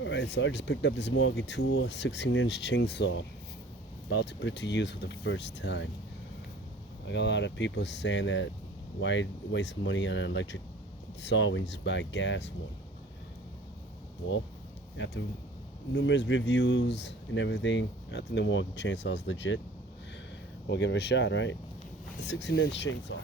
Alright, so I just picked up this Milwaukee tool, 16-inch chainsaw. About to put it to use for the first time. I got a lot of people saying that why waste money on an electric saw when you just buy a gas one. Well, after numerous reviews and everything, I think the Milwaukee Chainsaw is legit. We'll give it a shot, right? 16-inch chainsaw.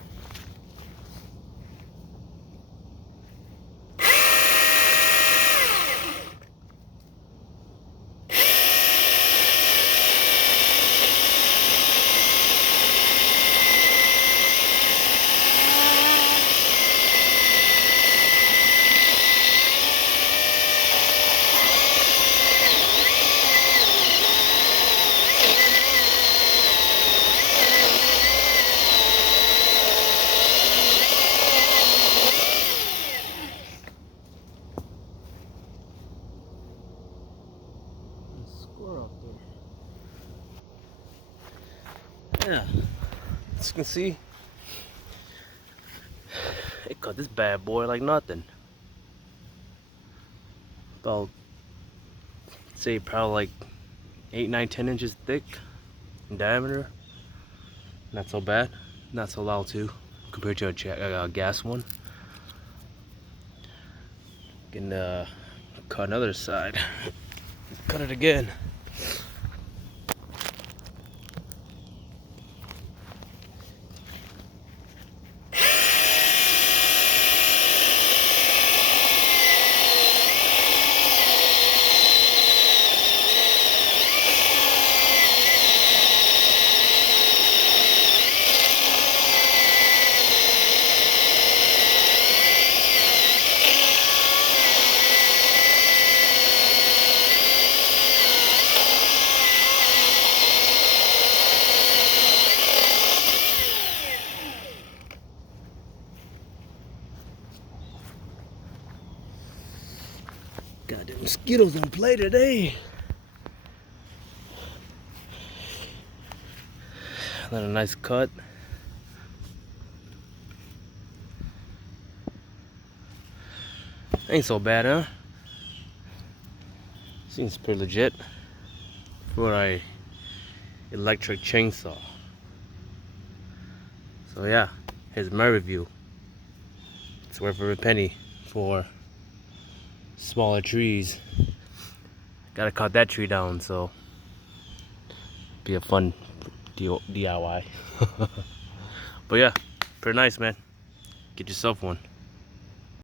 Squirrel out there. Yeah, as you can see, it cut this bad boy like nothing. About, say, probably like 8, 9, 10 inches thick in diameter. Not so bad, not so loud too, compared to a gas one. Can cut another side. Cut it again. Got them mosquitoes on play today. Another nice cut. Ain't so bad, huh? Seems pretty legit for a electric chainsaw. So yeah, here's my review. It's worth every penny for smaller trees. Gotta cut that tree down, so be a fun DIY. But yeah, pretty nice, man. Get yourself one.